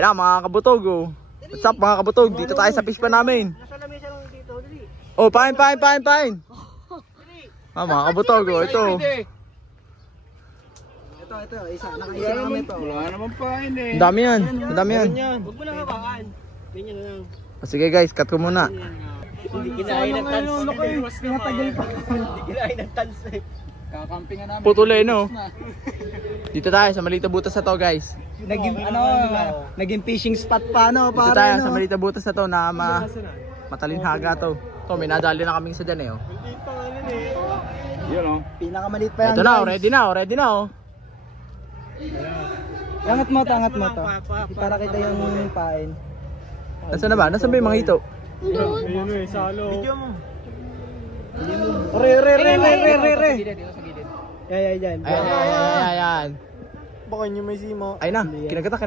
Ayun na mga kabutog oh. What's up mga kabutog? Dito tayo sa fish pa namin. Oh, pain. Mga kabutog oh, ito. Ito, isa. Nakaisa naman ito. Wala naman pain eh. Ang dami yan. Huwag mo lang hawakan. Ganyan na lang. Sige guys, cut ko muna. Hindi kinain ng tans. Pinatagal pa. Hindi kinain ng tans eh. Kakampingan namin. Putulay no. Dito tayo sa Malita Butas na to guys. Naging fishing spot pa no, Dito tayo sa Malita Butas na to na matalinhaga to. To, may nadali na kaming sa dyan eh oh. Yun oh. Pinakamaliit pa yan. Ito na oh, ready na oh. Angat mo to. Para kita yung pain. Nasaan na ba? Nasaan ba yung mga hito? Ayun eh, salo. Video mo. Re. Yan. Ayan. Baka nyo may sima. Ay na, kinagata.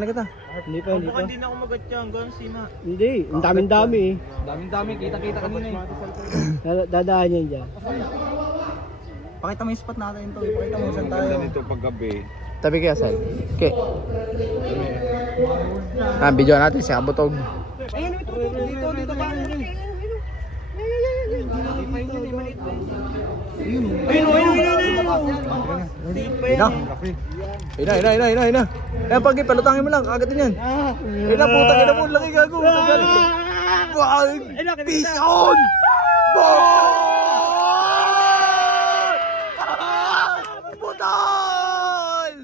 Hindi pa. Hindi na ako magat yan, gawin sima. Hindi, ang daming-dami eh. Daming-dami, kita-kita kanina eh. Dadaan yan dyan. Pakita mo yung spot natin ito. Pakita mo saan tayo. Dito paggabi. Tabi kaya side. Okay. Video natin si Kabutog. Ayun, dito pa. Ayun na. Eh, pag ipalutangin mo lang, kagatin yan. Ayun na, putang ina mo, laki gago. Peace on! Putol!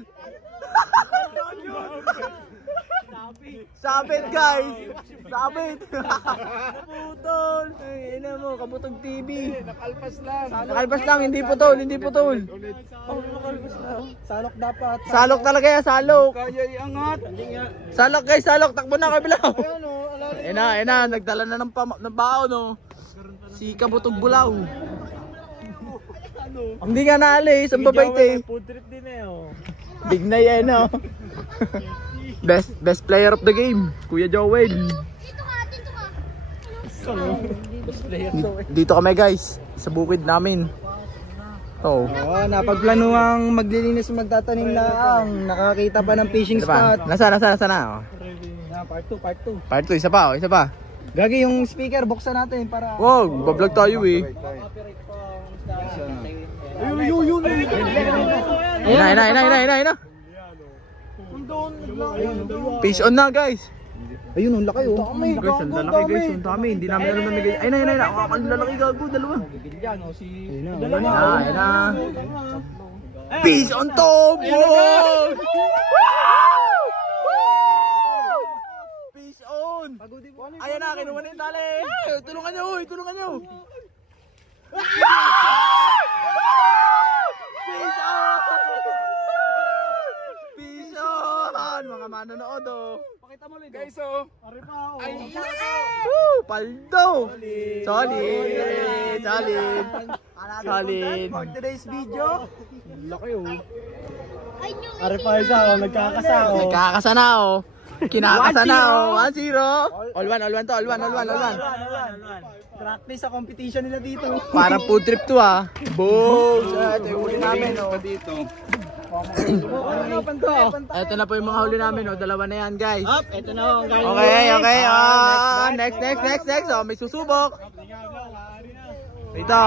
Sabit guys! Sabit! Putol! Ayun na mo, Kabutog TV. Nakalpas lang, hindi putol. Salok dapat. Salok talaga yan, salok. Kaya iangat. Salok guys, salok. Takbo na kabilaw. Ayun na, nagdala na ng bao no. Si Kabutog Bulaw. Hindi nga naalis, ang babait eh. Food trip din eh oh. Big na yan no. Best player of the game, Kuya Joel. Dito kami guys, sa bukid namin. Oh. Napagplanuang maglilinis magtatanim lang. Nakakita pa ng fishing spot. Nasaan na? Oh. Part 2. Part 2, isa pa. Gagi yung speaker, buksan natin para... Wow, bablog tayo eh. Ayun. Ayun na. Fish on na guys. Ayun, ang laki oh. Guys, ang lalaki guys, ang dami. Hindi namin alam na may... Ayun na. Ang lalaki gago, dalawa. Ayun na. Fish on top! Fish on! Ayan na, kinuha na yung tali. Tulungan nyo. Fish on! Mga manonood oh. Pakita mo ulit Guys oh. Ay, Paldo! Solid! for today's video. Laki oh. Aripa isa oh, nagkakasao. Nagkakasana oh. Kinakasana oh. 1-0. All one to. Practice sa competition nila dito. Parang food trip to ah. Boom! Ito yung huli namin oh. Dito. Ito na po yung mga huli namin oh. Dalawa na yan guys. Ito na oh. Okay. Next. Oh, may susubok. Dito.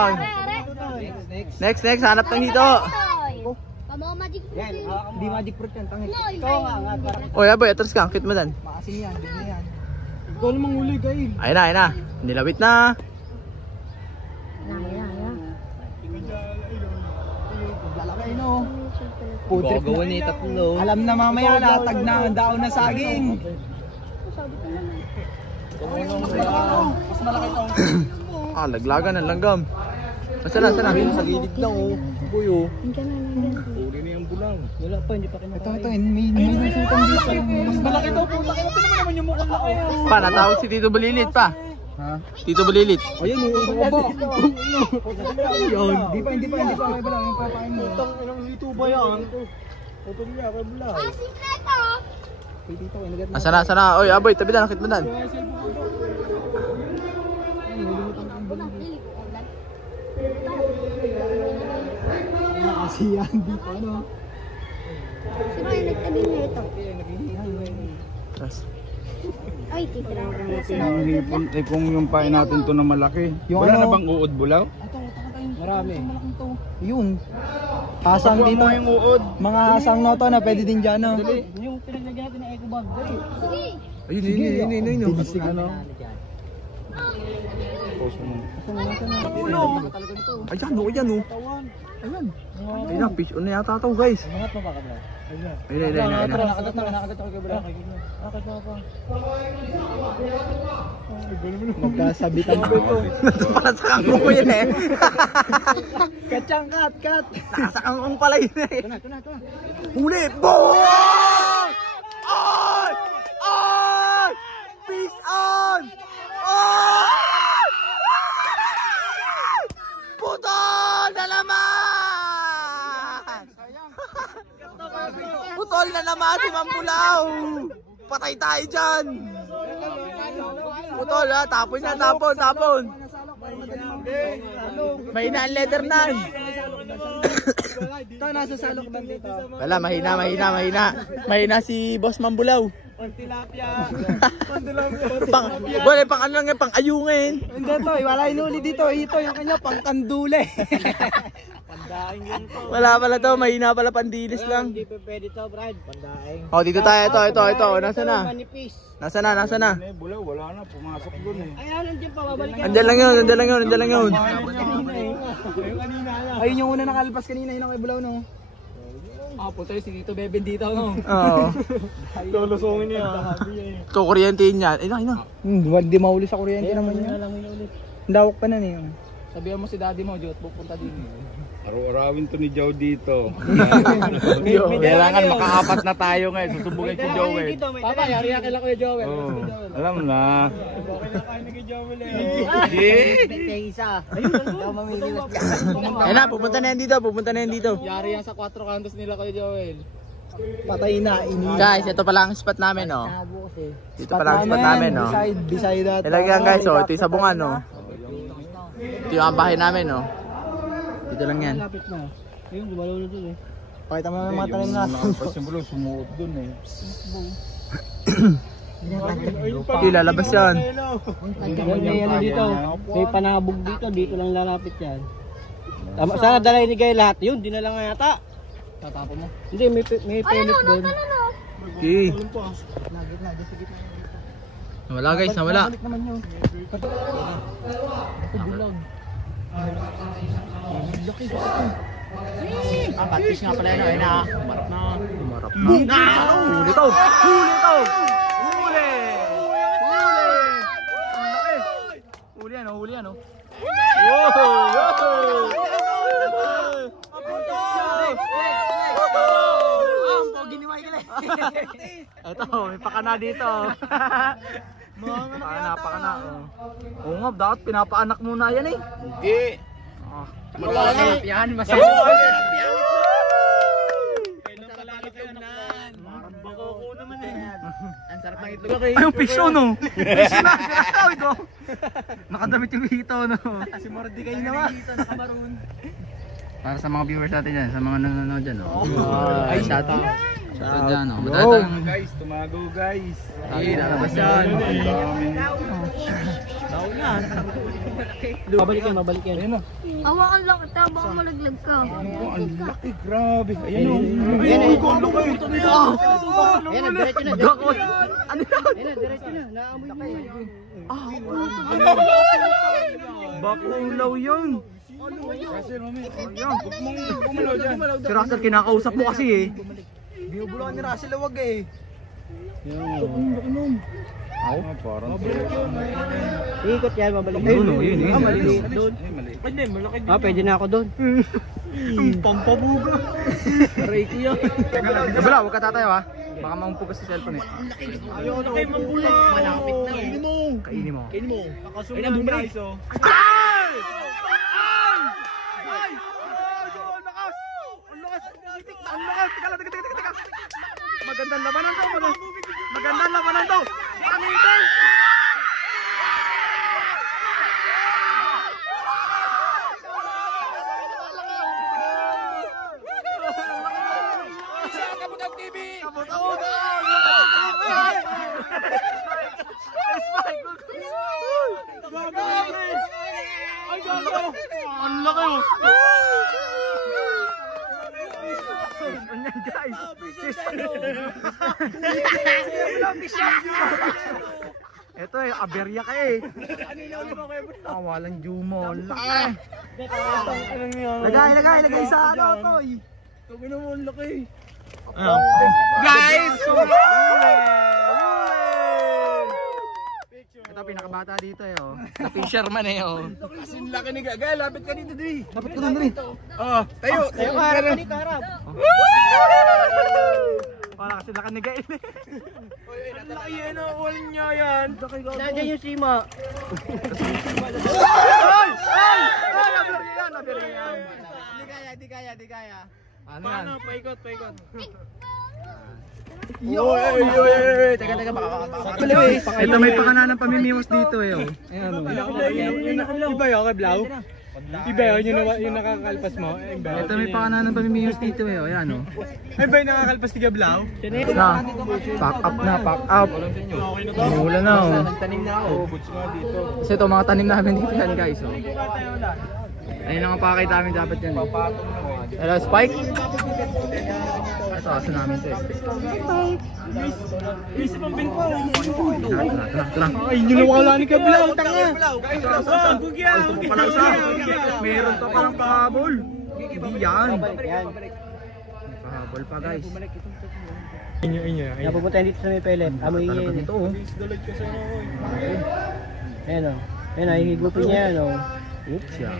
Next. Hanap ng hito. Hindi magic fruit yan, tangit. Ikaw nga, Oy, aboy, atras ka. Kit mo dan. maasin yan, bigla yan. Ikaw namang huli, Gail. Ayun na. Nilawit na. Lalaki no. Gagawa ni tatlo. Alam na mamaya, latag na ang daon na saging. Mas malaki to. Laglagan ng langgam. Sana. Sa gilid lang oh. Buyo. Uli na yung bulang. Wala pa, hindi pa kinakain. Ito, may nasutan dito. Mas malaki to, puta. Kaya naman yung mukhang laki. Pa, natawag si Tito Bulilit pa. Ha? Tito Bulilit. Ayun, aba. Ayun, hindi pa. May balang yung papain mo. Utang, inang hito ba yan? Putol niya, kay bulang. Dito, inagat na. Sana. Oy, aboy, tabi na, nakit mo dan. Kasi yan, di pa no. Sino yung nagtabi niya ito? Tapos, Ay, titra. Ang hipon, eh kung yung pain natin to na malaki. Yung Wala ano? na bang uod bulaw? Marami. Yun. Hasang Nakuha dito. mo yung uod. Mga hasang no to na pwede din dyan, no? Yung pinaglagyan natin ng eco bag. Sige. Ayun. Ano? Post mo. Ayan o. Ayan. Ayun, fish on na yata to guys. Mangat mo ba ka ba? Ayun. Nakagat ako kay Bro. Nakagat mo pa. Magkasabitan mo ito. Para sa kangkong ko yun eh. Katsang kat. Nasa kangkong pala yun eh. Ito na. Huli! Boom! On! On! Fish on! On! Putol na naman! Putol na naman si Mambulaw! Patay tayo dyan! Putol ha, tapon. May na leather na. Ito, nasa salok ba dito? Wala, mahina si Boss Mambulaw. Tilapia. Pang ano lang yan, pang ayungin. Hindi to, wala inuli dito. Ito yung kanya pang kandule. Wala pala to, mahina pala pandilis lang. Hindi pa pwede to, Brad. Pandaing. Oh, dito tayo, ito. Nasaan na? Manipis. Nasaan na? Eh, bulaw, wala na. Pumasok dun eh. Ayan, nandiyan pa, babalik yan. Andyan lang yun. Ayun yung una nakalpas kanina, yun ang kay Bulaw, no? Puto si Tito Beben dito, no? Oo. Lulusungin niya. Kukuryentehin yan. Ayun. Hindi mahuli sa kuryente naman yun. Dawak pa na niyo. Sabihan mo si daddy mo, Jot, pupunta din. Araw-arawin to ni Joe dito. Kailangan makaapat na tayo ngayon. Susubugin si Joel. Papa, yari na kailan ko yung Joel. Alam na. Ayun na, pupunta na yan dito. Yari yan sa 4 kantos nila ko yung Joel. Patay na, Guys, ito pala ang spot namin, no? Dito pala ang spot namin, no? Beside that. Ilagyan guys, oh. Ito yung sabungan, no? Ito yung bahay namin, no? Dito lang yan. Lapit na. Ayun, gumalaw na dun eh. Pakita mo naman mga talim natin. Nakapos yung bulaw, sumuot dun eh. Lalabas yan. May ano dito, may panabog dito lang lalapit yan. Sana dalay ni Gay lahat yun, di na lang nga yata. Tatapon mo? Hindi, may pellet doon. Okay. Nawala guys, nawala. Balik naman yun. Laki. Catfish nga pala yun, ayun na. Umarap na. Huli to! Huli yan, oh. Ito, may pakana dito. Pakana. Oo nga, dapat pinapaanak muna yan eh. Hindi. Masarap yan, masarap. Ang sarap ng itlog. Ay, yung pisyo, no? Pisyo na, sinasawid, oh. Nakadamit yung hito, no? Si Mordi kayo naman. Para sa mga viewers natin dyan, sa mga nanonood dyan, no? Ay, shout out. Shout out dyan, no? Guys, tumago guys. Ay, lalabas yan. Mabalik yan. Ayun o. Hawakan lang kita, baka malaglag ka. Ang laki, grabe. Ayan o. Ayan na, diretso na. Ano yan? Ayan na, diretso na. Naamoy mo yun. Bakulaw yun. Kasi mami, huwag mong gumalaw dyan. Si Russell, kinakausap mo kasi eh. Binubuluan ni Russell wag eh. Parang Ikot yan, mabalik. Yun, oh, yun, yun. Maliit doon. Hindi, malaki Ah, pwede na ako doon. Pampabuga. Aray ko yan. Wala, huwag ka tatayo ha. Baka mampugas sa cellphone eh. Ayaw na kayo mambulaw. Malapit na. Kainin mo. Nakasunod ang guys oh. Ay! Teka. Magandang labanan to. Magandang labanan to. Pamitin! Kabutang TV! Spike! Ay, gago! Ang laki oh! Ano yan guys? Ito eh, aberya ka eh. Walang jumo. Laki. Lagay sa ano to eh. Sabi naman, ang laki. Guys! Ito pinakabata dito eh oh. Sa fisherman eh oh. Kasing laki ni Gagay, lapit ka dito di. Dapat ko doon rin. Tayo ka harap. Wala kasi laki ni Gail. Ang laki yan, all niya yan. Nandiyan yung sima. Ay! Nabiri yan. Di kaya. Ano yan? Paikot. Teka, baka. Ito may pakana ng pamimiwas dito eh oh. Iba yun, kay Blau? Iba yun, yung nakakalpas mo? Ito may pakana ng pamimiwas dito eh oh. Ayan oh. Ay ba yung nakakalpas ni Blau? Na, pack up. Mula na oh. Kasi ito mga tanim namin dito yan guys oh. Ayun ang pakay namin dapat yan eh. Hello Spike? Ito asa namin ito eh. Isip ang bingko. Tara. Ay, yun nawala ni Blau. Tanga. Meron pa parang pahabol. Hindi yan. Pahabol pa guys. Inyo. Napupunta dito sa may pelet. Amoy Talaga yan. nito oh. Ayan o. Ayan o, hihigupin niya yan o. Oops ya.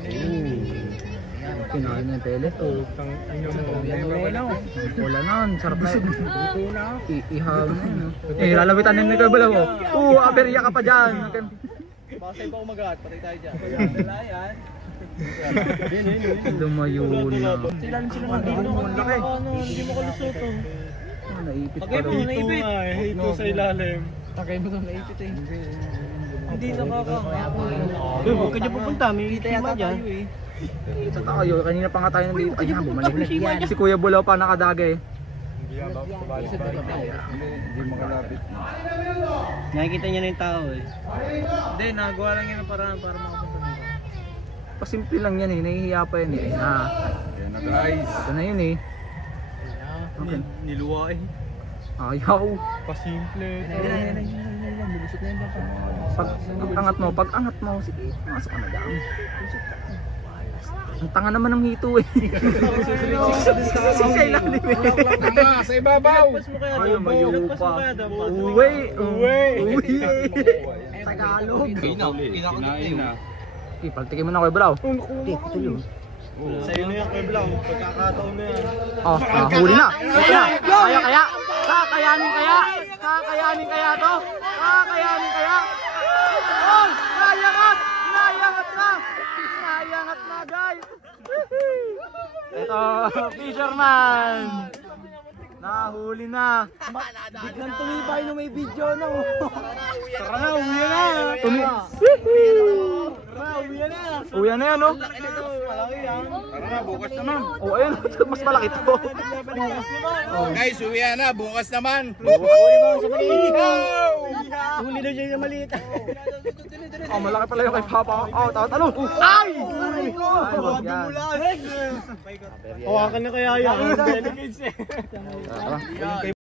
Kinain niya yung pellet oh. Wala na, sarap na yun. Iham na yun oh. Eh, lalawitan din ni Kabala mo. Aberya ka pa dyan. Baka sa'yo pa umagat, patay tayo dyan. Lumayo na. Silan sila dito. Ang laki. Hindi mo kalusot o. Naipit pa Pagay daw. mo, naipit. Ito sa ilalim. Takay mo itong naipit eh. Hindi nakaka... Huwag ka dyan pupunta, may itima dyan. Sa tayo, kanina pa nga tayo nandito. Ay, bumalik. Si Kuya Bulaw pa nakadagay. Hindi makalapit. Nakikita niya na yung tao eh. Hindi, nagawa lang yan ang paraan para makapunta dito. Pasimple lang yan eh, nahihiya pa yan eh. Yan na guys. Ito na yun eh. Okay. Niluwa eh. Ayaw. Pasimple. Bulusot na yun. Pag angat mo, sige, masok ka na dyan. Ang tanga naman ng hito eh. Sa ilalim eh. Sa ibabaw. Ayaw, mayo pa. Uwi. Tagalog. Kinain na. Okay, pagtikin mo na Kuya Bulaw. Sa'yo na yan, Kuya Blau. Pagkakataon na yan. Oh, huli na. Ito na. Kaya. Kakayanin kaya to. Kakayanin kaya. Oh, nayangat na guys. Ito, fisherman. Nahuli na. Biglang tumibay nung may video na oh. Tara na, uwi na. Uwi na yan, no? Tara na, bukas naman. Oh, ayun, mas malaki to. Guys, uwihan na, bukas naman. Huli na siya yung maliit. Oh, malaki pala yung kay Papa. Oh, talo. Ay! Ay, wag yan. Hawakan na kaya yan. Tara.